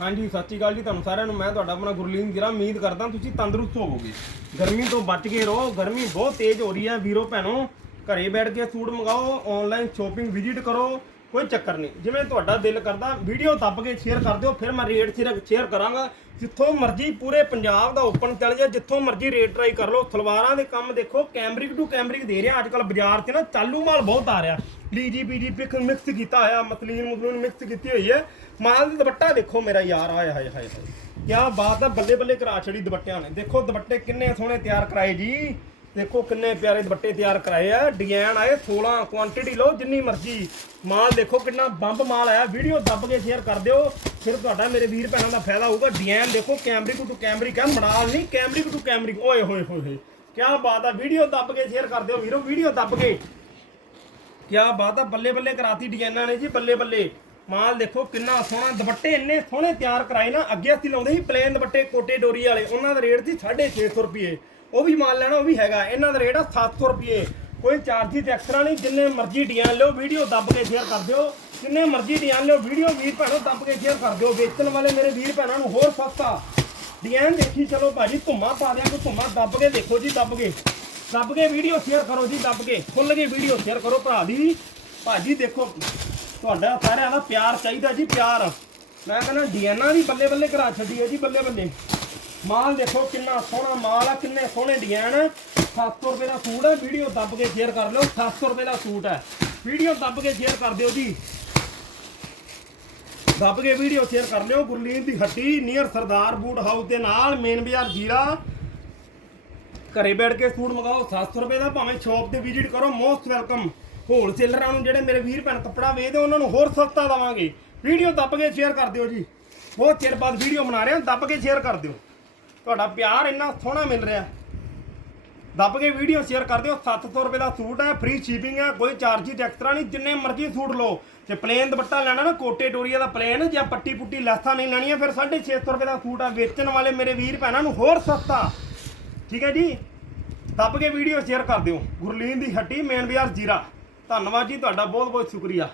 ਹਾਂਜੀ ਸਤਿ ਸ਼੍ਰੀ ਅਕਾਲ ਜੀ, ਤੁਹਾਨੂੰ ਸਾਰਿਆਂ ਨੂੰ ਮੈਂ ਤੁਹਾਡਾ ਆਪਣਾ ਗੁਰਲੀਨ ਗਿਰਾ ਉਮੀਦ ਕਰਦਾ, ਤੁਸੀਂ ਤੰਦਰੁਸਤ ਹੋਵੋਗੇ। ਗਰਮੀ ਤੋਂ ਬਚ ਕੇ ਰਹੋ, ਗਰਮੀ ਬਹੁਤ ਤੇਜ਼ ਹੋ ਰਹੀ ਹੈ। ਵੀਰੋ, ਭੈਣੋ, ਘਰੇ ਬੈਠ ਕੇ ਸੂਟ ਮੰਗਾਓ ਆਨਲਾਈਨ ਸ਼ੋਪਿੰਗ ਵਿਜ਼ਿਟ ਕਰੋ ਕੋਈ ਚੱਕਰ ਨਹੀਂ। ਜਿਵੇਂ ਤੁਹਾਡਾ ਦਿਲ ਕਰਦਾ ਵੀਡੀਓ ਦੱਬ ਕੇ ਸ਼ੇਅਰ ਕਰ ਦਿਓ, ਫਿਰ ਮੈਂ ਰੇਟ ਸ਼ੇਅਰ ਕਰਾਂਗਾ। ਜਿੱਥੋਂ ਮਰਜ਼ੀ ਪੂਰੇ ਪੰਜਾਬ ਦਾ ਓਪਨ ਚੱਲ ਜਾ ਜਿੱਥੋਂ ਮਰਜ਼ੀ ਰੇਟ ਟਰਾਈ ਕਰ ਲਓ। ਸਲਵਾਰਾਂ ਦੇ ਕੰਮ ਦੇਖੋ ਕੈਮਰਿਕ ਟੂ ਕੈਮਰਿਕ ਦੇ ਰਿਹਾ। ਅੱਜ ਕੱਲ ਬਾਜ਼ਾਰ 'ਚ ਨਾ ਚਾਲੂ ਮਾਲ ਬਹੁਤ ਆ ਰਿਹਾ। ਲੀਜੀ ਪੀਜੀ ਪਿਕ ਮਿਕਸ ਕੀਤਾ ਹੋਇਆ, ਮਸਲੀਨ ਮੁਸਲੀਨ ਮਿਕਸ ਕੀਤੀ ਹੋਈ ਹੈ। ਮਾਲ ਦਾ ਦੁਪੱਟਾ ਦੇਖੋ ਮੇਰਾ ਯਾਰ, ਆਏ, ਹਾਏ ਹਾਏ ਹਾਏ। ਕੀ ਬਾਤ ਹੈ ਬੱਲੇ ਬੱਲੇ ਕਰਾ ਛੜੀ ਦੁਪੱਟਿਆਂ ਨੇ। ਦੇਖੋ ਦੁਪੱਟੇ ਕਿੰਨੇ ਸੋਹਣੇ ਤਿਆਰ ਕਰਾਏ ਜੀ। ਦੇਖੋ ਕਿੰਨੇ ਪਿਆਰੇ ਦੁਪੱਟੇ ਤਿਆਰ ਕਰਾਏ ਆ। ਡਿਜ਼ਾਈਨ ਆਏ 16 ਕੁਆਂਟੀਟੀ ਲਓ, ਜਿੰਨੀ ਮਰਜ਼ੀ ਮਾਲ ਦੇਖੋ ਕਿੰਨਾ ਬੰਬ ਮਾਲ ਆਇਆ। ਵੀਡੀਓ ਦੱਬ ਕੇ ਸ਼ੇਅਰ ਕਰ ਦਿਓ। ਫਿਰ ਤੁਹਾਡਾ ਮੇਰੇ ਵੀਰ ਭੈਣਾਂ ਦਾ ਫਾਇਦਾ ਹੋਊਗਾ। ਡਿਜ਼ਾਈਨ ਦੇਖੋ ਕੈਮਰਿਕ ਟੂ ਕੈਮਰਿਕ ਹੈ ਮੜਾਲ ਨਹੀਂ ਕੈਮਰਿਕ ਟੂ ਕੈਮਰਿਕ ਓਏ ਹੋਏ ਹੋਏ ਹੋਏ। ਕੀ ਬਾਤ ਆ, ਵੀਡੀਓ ਦੱਬ ਕੇ ਸ਼ੇਅਰ ਕਰ ਦਿਓ। ਵੀਰੋ, ਵੀਡੀਓ ਦੱਬ ਕੇ। ਕੀ ਬਾਤ ਆ ਬੱਲੇ ਬੱਲੇ ਕਰਾਤੀ ਡਿਜ਼ਾਈਨਾਂ ਨੇ ਜੀ ਬੱਲੇ ਬੱਲੇ ਮਾਲ ਦੇਖੋ ਕਿੰਨਾ ਸੋਹਣਾ, ਦੁਪੱਟੇ ਇੰਨੇ ਸੋਹਣੇ ਤਿਆਰ ਕਰਾਏ ਨਾ, ਅੱਗੇ ਅਸੀਂ ਲਾਉਂਦੇ ਸੀ ਪਲੇਨ ਦੁਪੱਟੇ ਕੋਟੇ ਡੋਰੀ ਵਾਲੇ, ਉਹਨਾਂ ਦਾ ਰੇਟ ਸੀ 650 ਰੁਪਏ। ਉਹ ਵੀ ਮਾਲ ਲੈਣਾ, ਉਹ ਵੀ ਹੈਗਾ, ਇਹਨਾਂ ਦਾ ਰੇਟ ਆ 700 ਰੁਪਏ। ਕੋਈ ਚਾਰਜਿਸ ਐਕਸਟਰਾ ਨਹੀਂ, ਜਿੰਨੇ ਮਰਜ਼ੀ ਡਿਜ਼ਾਈਨ ਲਿਓ ਵੀਡੀਓ ਦੱਬ ਕੇ ਸ਼ੇਅਰ ਕਰ ਦਿਓ। ਜਿੰਨੇ ਮਰਜ਼ੀ ਡਿਜ਼ਾਈਨ ਲਿਓ ਵੀਡੀਓ ਵੀਰ ਭੈਣੋ ਦੱਬ ਕੇ ਸ਼ੇਅਰ ਕਰ ਦਿਓ। ਵੇਚਣ ਵਾਲੇ ਮੇਰੇ ਵੀਰ ਭੈਣਾਂ ਨੂੰ ਹੋਰ ਸਸਤਾ। ਡਿਜ਼ਾਈਨ ਦੇਖੀ ਚਲੋ ਭਾਜੀ, ਧੁੰਮਾ ਪਾ ਦਿਆਂ ਕੋਈ ਧੁੰਮਾ, ਦੱਬ ਕੇ ਦੇਖੋ ਜੀ, ਦੱਬ ਕੇ। ਦੱਬ ਕੇ ਵੀਡੀਓ ਸ਼ੇਅਰ ਕਰੋ ਜੀ, ਦੱਬ ਕੇ। ਖੁੱਲ ਕੇ ਵੀਡੀਓ ਸ਼ੇਅਰ ਕਰੋ ਭਰਾ ਦੀ। ਭਾਜੀ ਦੇਖੋ ਤੁਹਾਡਾ ਸਾਰਿਆਂ ਦਾ ਪਿਆਰ ਚਾਹੀਦਾ ਜੀ, ਪਿਆਰ। ਮੈਂ ਕਹਿੰਦਾ ਡੀਐਨਆ ਵੀ ਬੱਲੇ ਬੱਲੇ ਕਰਾ ਛੱਡੀ ਹੈ ਜੀ, ਬੱਲੇ ਬੱਲੇ। ਮਾਲ ਦੇਖੋ ਕਿੰਨਾ ਸੋਹਣਾ ਮਾਲ ਆ, ਕਿੰਨੇ ਸੋਹਣੇ ਡਿਜ਼ਾਈਨ 700 ਰੁਪਏ ਦਾ ਸੂਟ ਹੈ ਵੀਡੀਓ ਦੱਬ ਕੇ ਸ਼ੇਅਰ ਕਰ ਲਿਓ 700 ਰੁਪਏ ਦਾ ਸੂਟ ਹੈ ਵੀਡੀਓ ਦੱਬ ਕੇ ਸ਼ੇਅਰ ਕਰ ਦਿਓ ਜੀ। ਦੱਬ ਕੇ ਵੀਡੀਓ ਸ਼ੇਅਰ ਕਰ ਲਿਓ, ਗੁਰਲੀਨ ਦੀ ਹੱਟੀ ਨੀਅਰ ਸਰਦਾਰ ਬੂਟ ਹਾਊਸ ਦੇ ਨਾਲ ਮੇਨ ਬਾਜ਼ਾਰ ਜੀਰਾ। ਘਰੇ ਬੈਠ ਕੇ ਸੂਟ ਮੰਗਾਓ 700 ਰੁਪਏ ਦਾ, ਭਾਵੇਂ ਸ਼ਾਪ ਤੇ ਵਿਜ਼ਿਟ ਕਰੋ ਮੋਸਟ ਵੈਲਕਮ ਹੋਲਸੇਲਰਾਂ ਨੂੰ ਜਿਹੜੇ ਮੇਰੇ ਵੀਰ ਭੈਣ ਕੱਪੜਾ ਵੇਚਦੇ, ਉਹਨਾਂ ਨੂੰ ਹੋਰ ਸਸਤਾ ਦਵਾਂਗੇ। ਵੀਡੀਓ ਦੱਬ ਕੇ ਸ਼ੇਅਰ ਕਰ ਦਿਓ ਜੀ। ਬਹੁਤ ਚਿਰ ਬਾਅਦ ਵੀਡੀਓ ਬਣਾ ਰਹੇ ਦੱਬ ਕੇ ਸ਼ੇਅਰ ਕਰ ਦਿਓ। ਤੁਹਾਡਾ ਪਿਆਰ ਇੰਨਾ ਸੋਹਣਾ ਮਿਲ ਰਿਹਾ। ਦੱਬ ਕੇ ਵੀਡੀਓ ਸ਼ੇਅਰ ਕਰ ਦਿਓ। 700 ਰੁਪਏ ਦਾ ਸੂਟ ਹੈ ਫ੍ਰੀ ਸ਼ਿਪਿੰਗ ਹੈ, ਕੋਈ ਚਾਰਜਿਸ ਐਕਸਟਰਾ ਨਹੀਂ, ਜਿੰਨੇ ਮਰਜ਼ੀ ਸੂਟ ਲਓ। ਜੇ ਪਲੇਨ ਦੁਪੱਟਾ ਲੈਣਾ ਨਾ, ਕੋਟੇ ਟੋਰੀਆ ਦਾ ਪਲੇਨ ਜਾਂ ਪੱਟੀ ਪੁੱਟੀ ਲੈਸਾਂ ਨਹੀਂ ਲੈਣੀਆਂ, ਫਿਰ 650 ਰੁਪਏ ਦਾ ਸੂਟ ਆ। ਵੇਚਣ ਵਾਲੇ ਮੇਰੇ ਵੀਰ ਭੈਣਾਂ ਨੂੰ ਹੋਰ ਸਸਤਾ। ਠੀਕ ਹੈ ਜੀ? ਦੱਬ ਕੇ ਵੀਡੀਓ ਸ਼ੇਅਰ ਕਰ ਦਿਓ। ਗੁਰਲੀਨ ਦੀ ਹੱਟੀ ਮੇਨ ਬਾਜ਼ਾਰ ਜੀਰਾ। ਧੰਨਵਾਦ ਜੀ ਤੁਹਾਡਾ ਬਹੁਤ ਬਹੁਤ ਸ਼ੁਕਰੀਆ।